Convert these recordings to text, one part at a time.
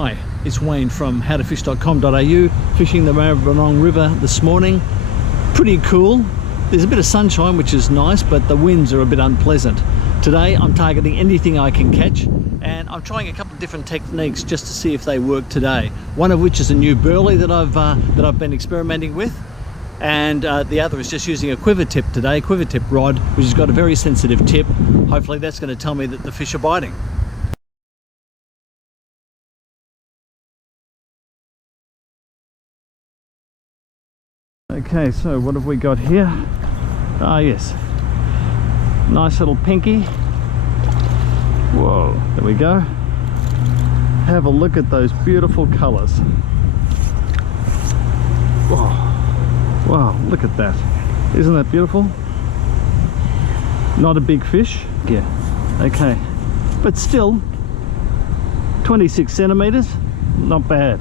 Hi, it's Wayne from howtofish.com.au, fishing the Maribyrnong River this morning. Pretty cool. There's a bit of sunshine, which is nice, but the winds are a bit unpleasant. Today I'm targeting anything I can catch, and I'm trying a couple of different techniques just to see if they work today. One of which is a new berley that I've been experimenting with, and the other is just using a quiver tip today, quiver tip rod, which has got a very sensitive tip. Hopefully that's going to tell me that the fish are biting. Okay, so what have we got here? Ah, yes, nice little pinky. Whoa, there we go. Have a look at those beautiful colors. Whoa, wow, look at that. Isn't that beautiful? Not a big fish. Yeah, okay, but still 26 centimeters, not bad.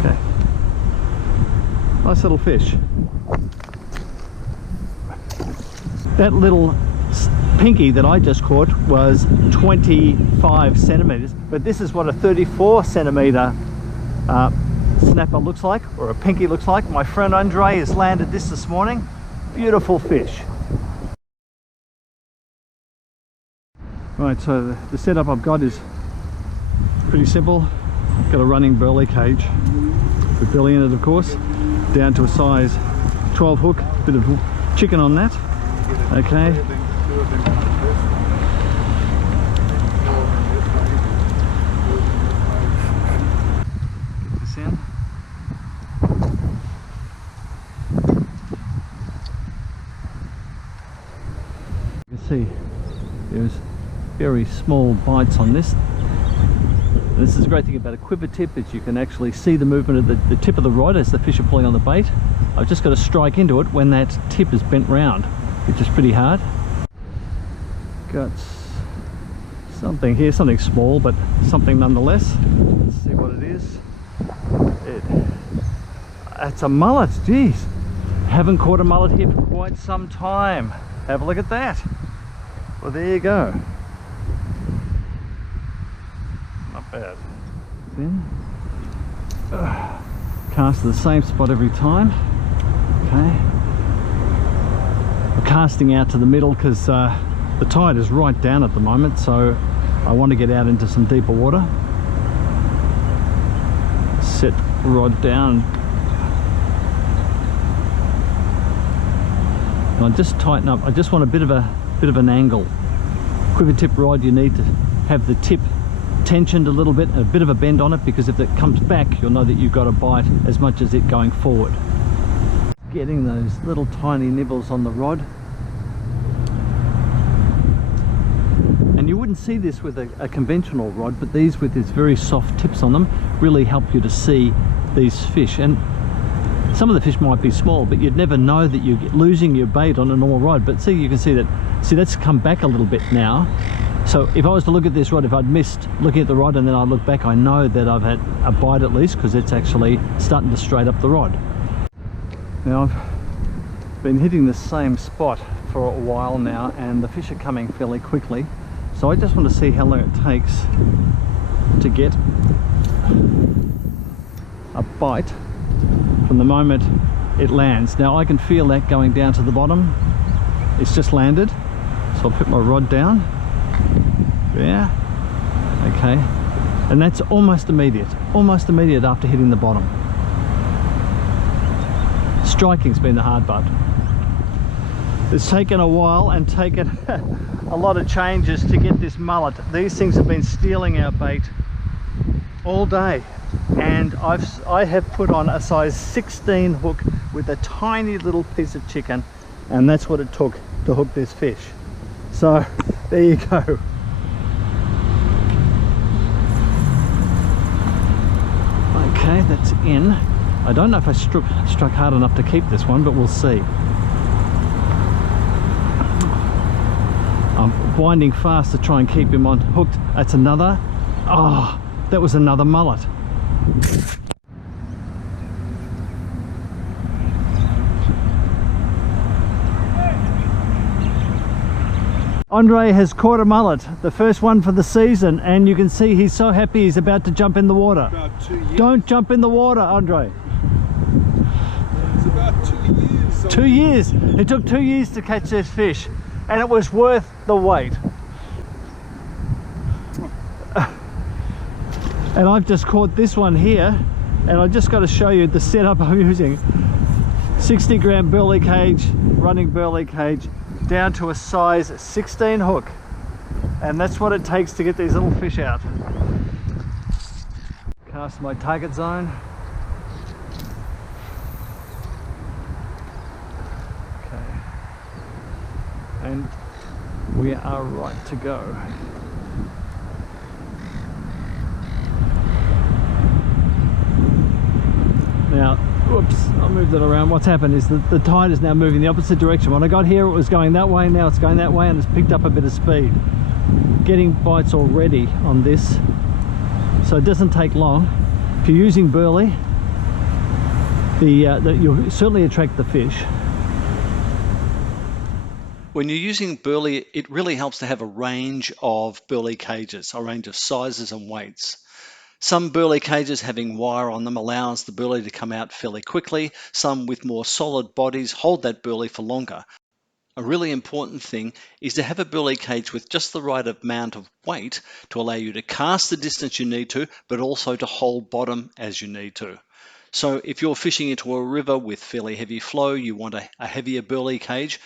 Okay, nice little fish. That little pinky that I just caught was 25 centimeters, but this is what a 34 centimeter snapper looks like, or a pinky looks like. My friend Andre has landed this morning. Beautiful fish. Right, so the setup I've got is pretty simple. I've got a running berley cage with berley in it, of course, down to a size 12 hook, bit of chicken on that. Okay. Get this in. You can see there's very small bites on this. This is a great thing about a quiver tip, is you can actually see the movement of the tip of the rod as the fish are pulling on the bait. I've just got to strike into it when that tip is bent round, which is pretty hard. Got something here, something small, but something nonetheless. Let's see what it is. It's a mullet, geez. Haven't caught a mullet here for quite some time. Have a look at that. Well, there you go. Not bad. Then cast to the same spot every time. Okay. I'm casting out to the middle because the tide is right down at the moment, so I want to get out into some deeper water. Set rod down, and I just tighten up. I just want a bit of an angle. Quiver tip rod, you need to have the tip tensioned a little bit, a bit of a bend on it, because if it comes back, you'll know that you've got a bite as much as it going forward. Getting those little tiny nibbles on the rod. And you wouldn't see this with a conventional rod, but these with these very soft tips on them really help you to see these fish. And some of the fish might be small, but you'd never know that you're losing your bait on a normal rod. But see, you can see that, see, that's come back a little bit now. So if I was to look at this rod, if I'd missed looking at the rod and then I look back, I know that I've had a bite at least, because it's actually starting to straight up the rod. Now I've been hitting the same spot for a while now, and the fish are coming fairly quickly. So I just want to see how long it takes to get a bite from the moment it lands. Now I can feel that going down to the bottom. It's just landed, so I'll put my rod down. Yeah, okay, and that's almost immediate after hitting the bottom. Striking's been the hard part. It's taken a while and taken a lot of changes to get this mullet. These things have been stealing our bait all day, and I have put on a size 16 hook with a tiny little piece of chicken, and that's what it took to hook this fish. So there you go. Okay, that's in. I don't know if I struck hard enough to keep this one, but we'll see. I'm winding fast to try and keep him on hooked. That's another. Oh, that was another mullet. Andre has caught a mullet, the first one for the season, and you can see he's so happy he's about to jump in the water. About 2 years. Don't jump in the water, Andre. It's about 2 years. 2 years. It took 2 years to catch this fish, and it was worth the wait. And I've just caught this one here, and I just got to show you the setup I'm using. 60 gram burley cage, running burley cage, down to a size 16 hook, and that's what it takes to get these little fish out. Cast my target zone. Okay, and we are right to go. Now, whoops, I moved it around. What's happened is that the tide is now moving the opposite direction. When I got here it was going that way, now it's going that way, and it's picked up a bit of speed. Getting bites already on this, so it doesn't take long. If you're using burley, you'll certainly attract the fish. When you're using burley, it really helps to have a range of burley cages, a range of sizes and weights. Some burley cages having wire on them allows the burley to come out fairly quickly. Some with more solid bodies hold that burley for longer. A really important thing is to have a burley cage with just the right amount of weight to allow you to cast the distance you need to, but also to hold bottom as you need to. So if you're fishing into a river with fairly heavy flow, you want a heavier burley cage.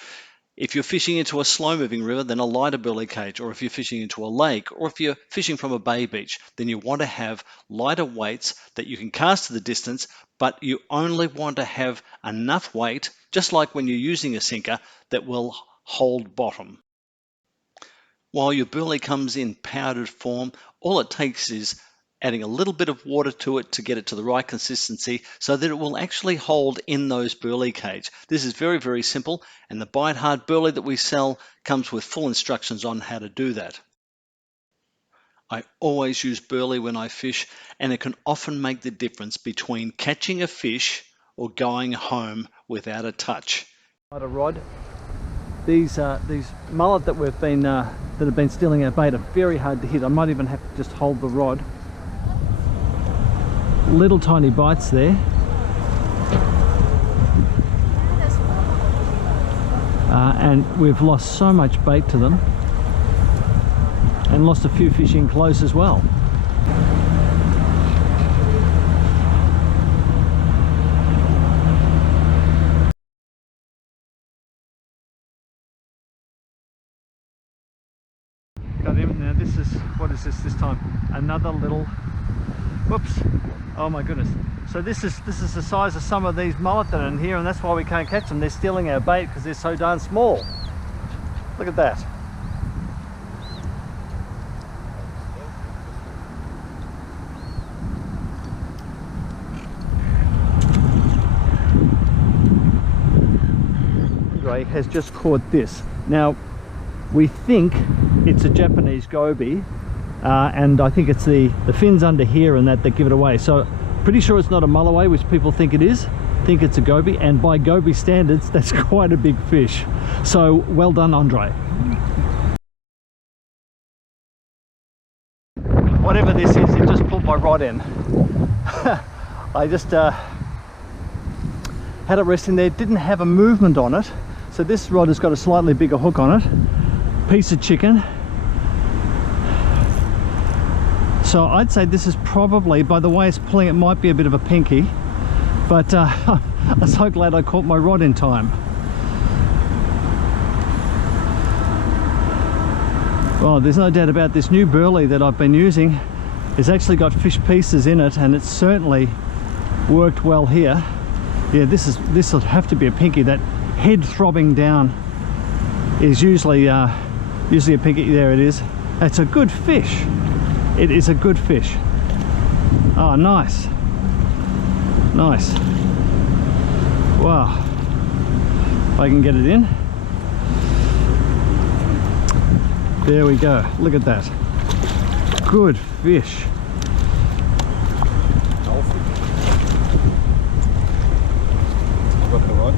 If you're fishing into a slow-moving river, then a lighter burley cage, or if you're fishing into a lake, or if you're fishing from a bay beach, then you want to have lighter weights that you can cast to the distance, but you only want to have enough weight, just like when you're using a sinker, that will hold bottom. While your burley comes in powdered form, all it takes is adding a little bit of water to it to get it to the right consistency so that it will actually hold in those burley cage. This is very, very simple, and the Bite Hard burley that we sell comes with full instructions on how to do that. I always use burley when I fish, and it can often make the difference between catching a fish or going home without a touch. A rod. These mullet that we've been that have been stealing our bait are very hard to hit. I might even have to just hold the rod. Little tiny bites there. And we've lost so much bait to them, and lost a few fish in close as well. Got him. Now this is, what is this time? Another little, whoops. Oh my goodness. So this is the size of some of these mullet that are in here, and that's why we can't catch them. They're stealing our bait because they're so darn small. Look at that. Andre has just caught this. Now we think it's a Japanese goby. And I think it's the fins under here and that give it away. So pretty sure it's not a mulloway, which people think it is. Think it's a goby, and by goby standards that's quite a big fish. So well done, Andre. Whatever this is, it just pulled my rod in. I just had it resting there, didn't have a movement on it. So this rod has got a slightly bigger hook on it. Piece of chicken. So I'd say this is probably, by the way it's pulling, it might be a bit of a pinky, but I'm so glad I caught my rod in time. Well, there's no doubt about this new burley that I've been using. It's actually got fish pieces in it, and it's certainly worked well here. Yeah, this will have to be a pinky. That head throbbing down is usually a pinky. There it is. It's a good fish. It is a good fish. Oh, nice. Nice. Wow. If I can get it in. There we go. Look at that. Good fish. Got the rod.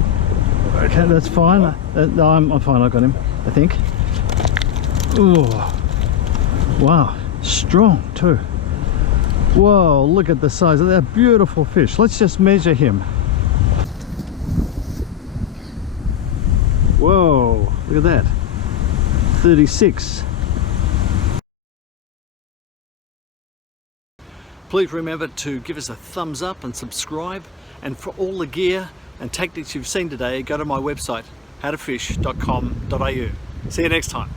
Okay, that's fine. No, I'm fine. I got him, I think. Oh, wow, strong too. Whoa, look at the size of that beautiful fish. Let's just measure him. Whoa, look at that. 36. Please remember to give us a thumbs up and subscribe. And for all the gear and tactics you've seen today, go to my website, howtofish.com.au. See you next time.